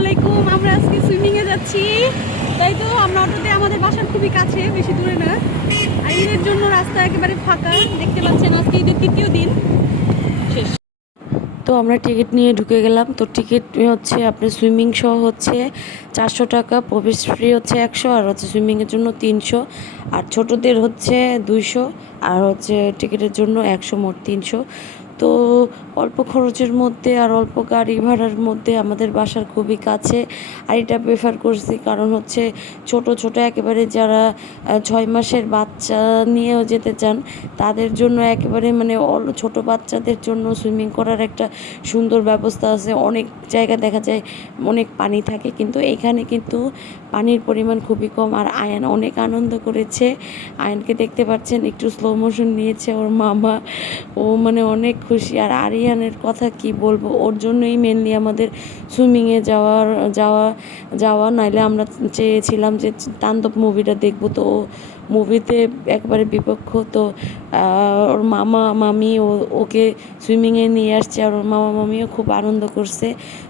আলাইকুম, আমরা আজকে সুইমিং এ যাচ্ছি। তাই তো, আমরা অটোতে, আমাদের বাসার খুবই কাছে, বেশি দূরে না। আর ঈদের জন্য রাস্তা একেবারে ফাঁকা, দেখতে পাচ্ছেন আজকে ঈদের তৃতীয় দিন। শেষ। তো আমরা টিকিট নিয়ে ঢুকে গেলাম। তো টিকিট হচ্ছে আপনার সুইমিং সহ হচ্ছে চারশো টাকা, প্রবেশ ফ্রি হচ্ছে একশো, আর হচ্ছে সুইমিংয়ের জন্য তিনশো, আর ছোটদের হচ্ছে দুইশো, আর হচ্ছে টিকিটের জন্য একশো, মোট তিনশো। তো অল্প খরচের মধ্যে আর অল্প গাড়ি ভাড়ার মধ্যে আমাদের বাসার খুবই কাছে। আর এটা প্রেফার করছি কারণ হচ্ছে ছোট ছোট একেবারে যারা ছয় মাসের বাচ্চা নিয়েও যেতে চান, তাদের জন্য একেবারে মানে ছোট বাচ্চাদের জন্য সুইমিং করার একটা সুন্দর ব্যবস্থা আছে। অনেক জায়গা দেখা যায়, অনেক পানি থাকে, কিন্তু এখানে কিন্তু পানির পরিমাণ খুবই কম। আর আয়ান অনেক আনন্দ করেছে। আয়ানকে দেখতে পাচ্ছেন, একটু স্লো মোশন নিয়েছে ওর মামা। ও মানে অনেক খুশি। আর আরিয়ানের কথা কি বলব? ওর জন্যই মেনলি আমাদের সুইমিংয়ে যাওয়ার, যাওয়া যাওয়া। নাইলে আমরা চেয়েছিলাম যে তান্দব মুভিটা দেখব। তো মুভিতে একবারে বিপক্ষ। তো ওর মামা, মামি ও, ওকে সুইমিংয়ে নিয়ে আসছে আর ওর মামা, মামিও খুব আনন্দ করছে।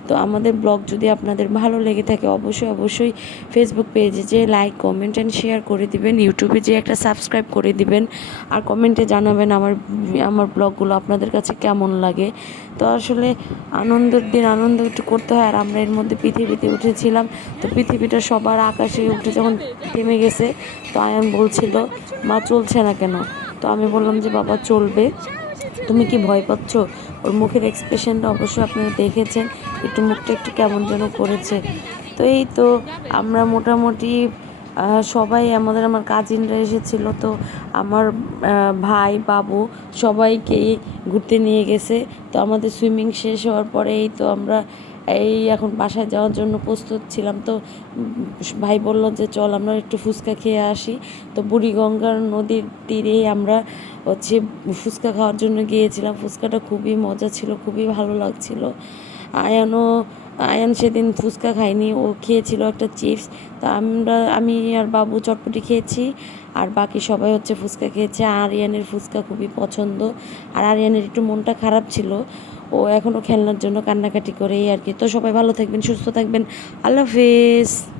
তো আমাদের ব্লগ যদি আপনাদের ভালো লেগে থাকে, অবশ্যই অবশ্যই ফেসবুক পেজে যে লাইক কমেন্ট অ্যান্ড শেয়ার করে দিবেন ইউটিউবে যে একটা সাবস্ক্রাইব করে দিবেন, আর কমেন্টে জানাবেন আমার আমার ব্লগগুলো আপনাদের কাছে কেমন লাগে। তো আসলে আনন্দের দিন আনন্দ একটু করতে হয়, আর আমরা এর মধ্যে পৃথিবীতে উঠেছিলাম, তো পৃথিবীটা সবার আকাশে উঠে যখন থেমে গেছে, তো আয়ান বলছিল, মা, চলছে না কেন? তো আমি বললাম যে, বাবা, চলবে। তুমি কি ভয় পাচ্ছ? ওর মুখের এক্সপ্রেশনটা অবশ্যই আপনারা দেখেছেন। একটু মুখটা একটু কেমন যেন করেছে। তো এই তো আমরা মোটামুটি সবাই আমাদের আমার কাজিনরা এসেছিল। তো আমার ভাই, বাবু সবাইকেই ঘুরতে নিয়ে গেছে। তো আমাদের সুইমিং শেষ হওয়ার পরে এই তো আমরা এই এখন বাসায় যাওয়ার জন্য প্রস্তুত ছিলাম। তো ভাই বলল যে, চল আমরা একটু ফুচকা খেয়ে আসি। তো বুড়িগঙ্গার নদীর তীরেই আমরা হচ্ছে ফুচকা খাওয়ার জন্য গিয়েছিলাম। ফুচকাটা খুবই মজা ছিল, খুবই ভালো লাগছিল। আয়ানও আয়ান সেদিন ফুচকা খায়নি ও খেয়েছিল একটা চিপস। তা আমরা, আমি আর বাবু চটপটি খেয়েছি, আর বাকি সবাই হচ্ছে ফুচকা খেয়েছে। আরিয়ানের ফুচকা খুবই পছন্দ, আর আরিয়ানের একটু মনটা খারাপ ছিল। ও এখনও খেলনার জন্য কান্নাকাটি করেই আর কি। তো সবাই ভালো থাকবেন, সুস্থ থাকবেন। আল্লাহ হাফেজ।